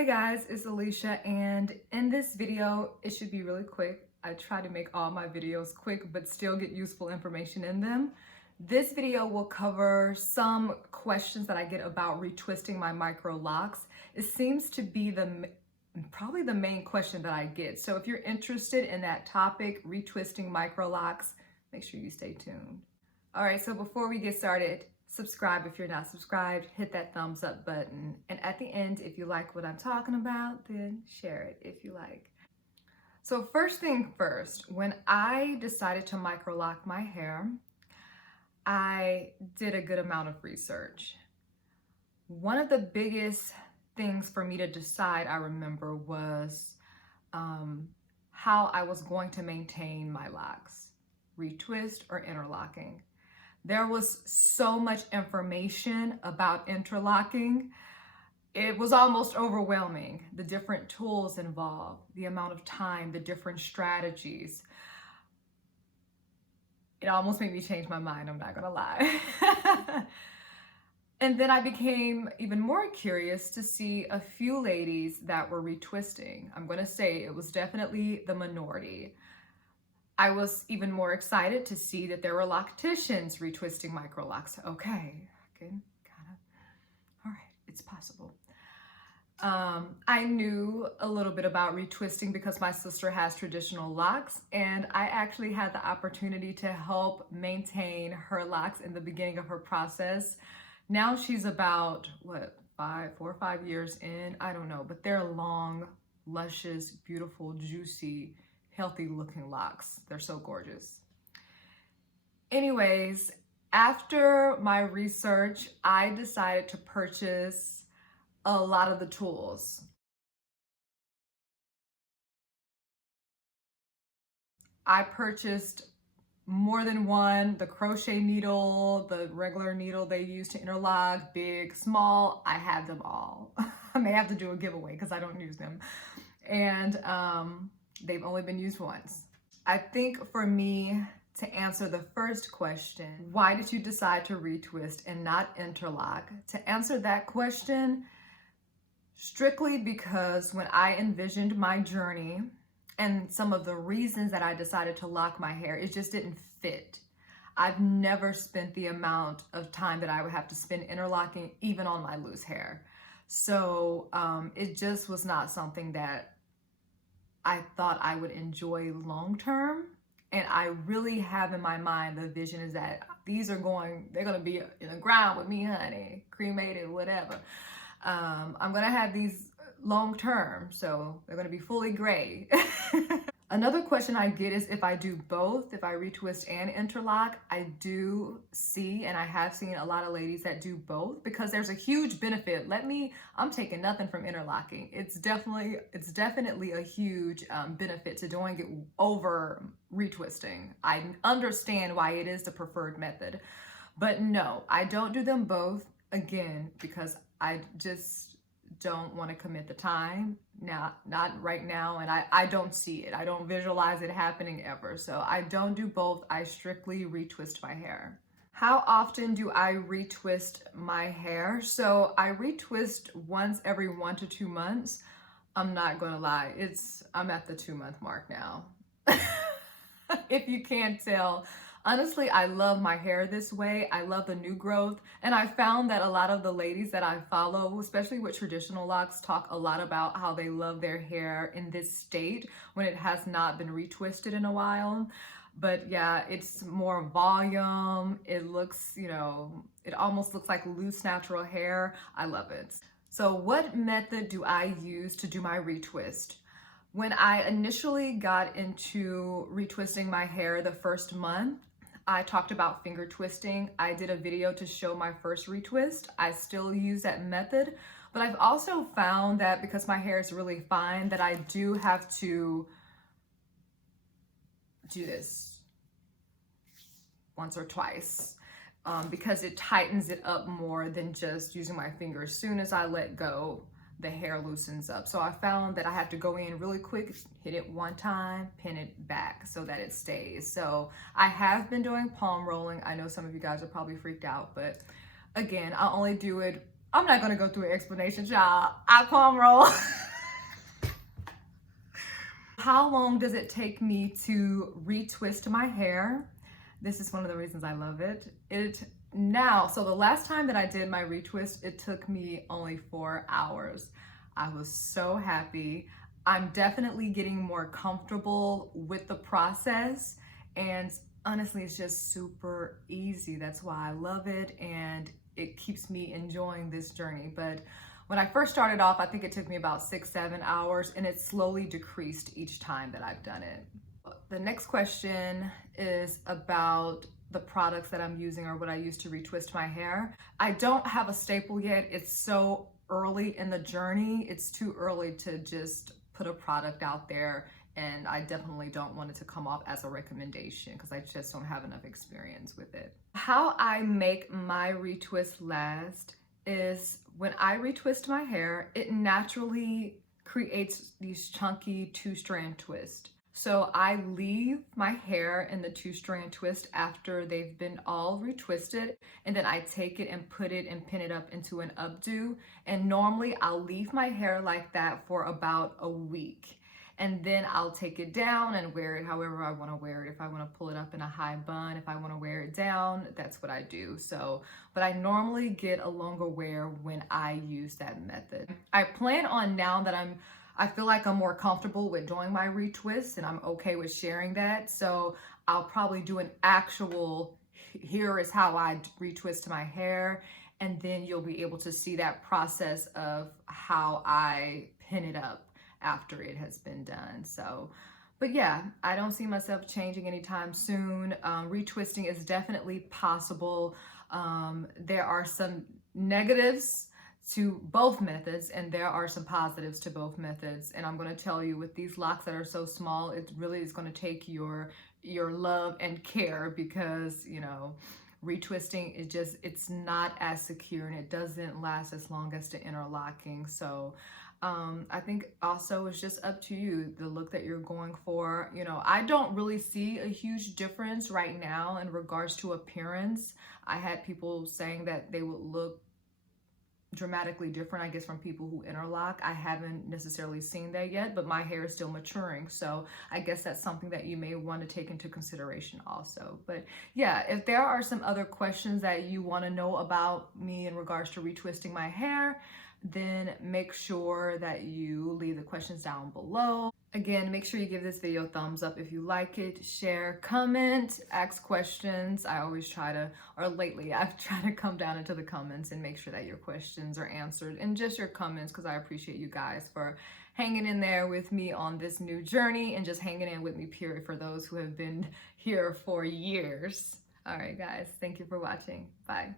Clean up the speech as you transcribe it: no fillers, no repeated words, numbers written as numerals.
Hey guys, it's Alicia, and in this video, it should be really quick. I try to make all my videos quick, but still get useful information in them. This video will cover some questions that I get about retwisting my Microlocs. It seems to be probably the main question that I get. So if you're interested in that topic, retwisting Microlocs, make sure you stay tuned. All right, so before we get started, subscribe if you're not subscribed, hit that thumbs up button. And at the end, if you like what I'm talking about, then share it if you like. So first thing first, when I decided to microlock my hair, I did a good amount of research. One of the biggest things for me to decide, I remember, was how I was going to maintain my locks, retwist or interlocking. There was so much information about interlocking. It was almost overwhelming. The different tools involved, the amount of time, the different strategies. It almost made me change my mind, I'm not gonna lie. And then I became even more curious to see a few ladies that were retwisting. I'm gonna say it was definitely the minority. I was even more excited to see that there were locticians retwisting Microlocs. Okay, I can all right, it's possible. I knew a little bit about retwisting because my sister has traditional locks, and I actually had the opportunity to help maintain her locks in the beginning of her process. Now she's about, 4 or 5 years in, I don't know, but they're long, luscious, beautiful, juicy, healthy looking locks. They're so gorgeous. Anyways, after my research, I decided to purchase a lot of the tools. I purchased more than one, the crochet needle, the regular needle they use to interlock, big, small, I have them all. I may have to do a giveaway because I don't use them. And they've only been used once. I think for me, to answer the first question, why did you decide to retwist and not interlock? To answer that question, strictly because when I envisioned my journey and some of the reasons that I decided to lock my hair, it just didn't fit. I've never spent the amount of time that I would have to spend interlocking even on my loose hair. So it just was not something that I thought I would enjoy long term. And I really have in my mind, the vision is that they're gonna be in the ground with me, honey, cremated, whatever. I'm gonna have these long term, so they're gonna be fully gray. Another question I get is if I do both, if I retwist and interlock. I do see, and I have seen a lot of ladies that do both because there's a huge benefit. I'm taking nothing from interlocking. It's definitely a huge benefit to doing it over retwisting. I understand why it is the preferred method, but no, I don't do them both, again, because I just don't want to commit the time now, not right now, and I don't see it. I don't visualize it happening ever. So I don't do both. I strictly retwist my hair. How often do I retwist my hair? So I retwist once every 1 to 2 months. I'm not gonna lie, I'm at the 2-month mark now. If you can't tell. Honestly, I love my hair this way. I love the new growth. And I found that a lot of the ladies that I follow, especially with traditional locks, talk a lot about how they love their hair in this state when it has not been retwisted in a while. But yeah, it's more volume. It looks, it almost looks like loose natural hair. I love it. So what method do I use to do my retwist? When I initially got into retwisting my hair the first month, I talked about finger twisting. I did a video to show my first retwist. I still use that method, but I've also found that because my hair is really fine, that I do have to do this once or twice because it tightens it up more than just using my finger. As soon as I let go, the hair loosens up. So I found that I have to go in really quick, hit it one time, pin it back so that it stays. So I have been doing palm rolling. I know some of you guys are probably freaked out, but again, I only do it I'm not gonna go through an explanation, y'all. I palm roll How long does it take me to retwist my hair? This is one of the reasons I love it. So the last time that I did my retwist, it took me only 4 hours. I was so happy. I'm definitely getting more comfortable with the process, and honestly, it's just super easy. That's why I love it, and it keeps me enjoying this journey. But when I first started off, I think it took me about 6-7 hours, and it slowly decreased each time that I've done it. The next question is about the products that I'm using or what I use to retwist my hair. I don't have a staple yet. It's so early in the journey. It's too early to just put a product out there, and I definitely don't want it to come off as a recommendation because I just don't have enough experience with it. How I make my retwist last is when I retwist my hair, it naturally creates these chunky 2-strand twists. So I leave my hair in the 2-strand twist after they've been all retwisted, and then I take it and put it and pin it up into an updo. And normally I'll leave my hair like that for about a week. And then I'll take it down and wear it however I want to wear it. If I want to pull it up in a high bun, if I want to wear it down, that's what I do. But I normally get a longer wear when I use that method. I plan on, now that I feel like I'm more comfortable with doing my retwist and I'm okay with sharing that, so I'll probably do an actual, here is how I retwist my hair, and then you'll be able to see that process of how I pin it up after it has been done. But yeah, I don't see myself changing anytime soon. Retwisting is definitely possible. There are some negatives to both methods, and there are some positives to both methods. And I'm going to tell you, with these locks that are so small, it really is going to take your love and care, because, you know, retwisting is just, it's not as secure and it doesn't last as long as the interlocking. So I think also it's just up to you, the look that you're going for. You know, I don't really see a huge difference right now in regards to appearance. I had people saying that they would look dramatically different, I guess, from people who interlock. I haven't necessarily seen that yet, but my hair is still maturing, so I guess that's something that you may want to take into consideration also. But yeah, if there are some other questions that you want to know about me in regards to retwisting my hair, then make sure that you leave the questions down below. Again, make sure you give this video a thumbs up if you like it, share, comment, ask questions. I always try to, or lately I've tried to come down into the comments and make sure that your questions are answered, and just your comments, because I appreciate you guys for hanging in there with me on this new journey and just hanging in with me, period, for those who have been here for years. All right, guys, thank you for watching. Bye.